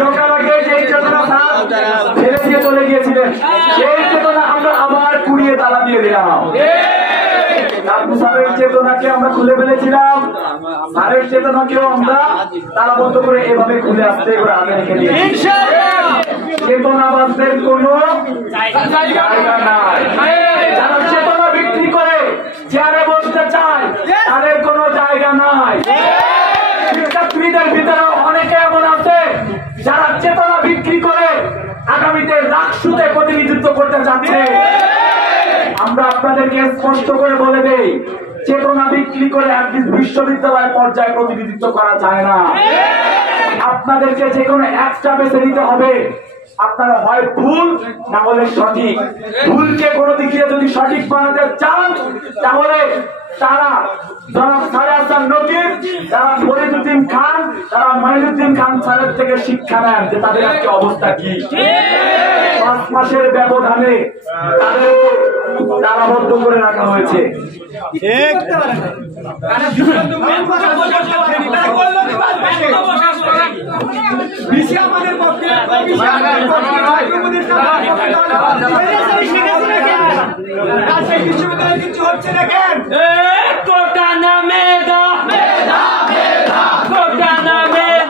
ঢোকা লাগে যেই চেতনা ছেড়ে দিয়ে চলে গিয়েছিলেন, সেই চেতনা আমরা আবার কুড়িয়ে তালা দিয়ে দিলাম। স্যারের চেতনাকে আমরা খুলে ফেলেছিলাম, স্যারের চেতনাকেও আমরা তালাবদ্ধ করে এভাবে খুলে আসতে রেখে দিয়েছি। চেতনাবাদদের কোন জায়গা নাই। যারা চেতনা বিক্রি করে চেয়ারে বসতে চায় তাদের কোনো জায়গা নাই। শিক্ষার্থীদের ভিতরে অনেকে এমন আছে যারা চেতনা বিক্রি করে আগামীতে রাকসুতে প্রতিনিধিত্ব করতে চাচ্ছে। আমরা আপনাদেরকে স্পষ্ট করে বলে দেই, চেতনা বিক্রি করে একটি বিশ্ববিদ্যালয় পর্যায়ে প্রতিনিধিত্ব করা যায় না। আপনাদেরকে যে কোনো একটা বেছে নিতে হবে। আপনারা হয় ভুল না হলে সঠিক। ভুলকে কোনো দিকে যদি সঠিক বানাতে চান তাহলে তারা জনাব সালে হাসান নকিব, তারা ফরিদউদ্দিন খান, তারা মাইনুদ্দিন খান স্যারের থেকে শিক্ষা নেন যে তাদের আজকে অবস্থা কি। 5 মাসের ব্যবধানে তাদের তালাবদ্ধ করে রাখা হয়েছে। বিশ্ববিদ্যালয় কিছু হচ্ছে না কেন?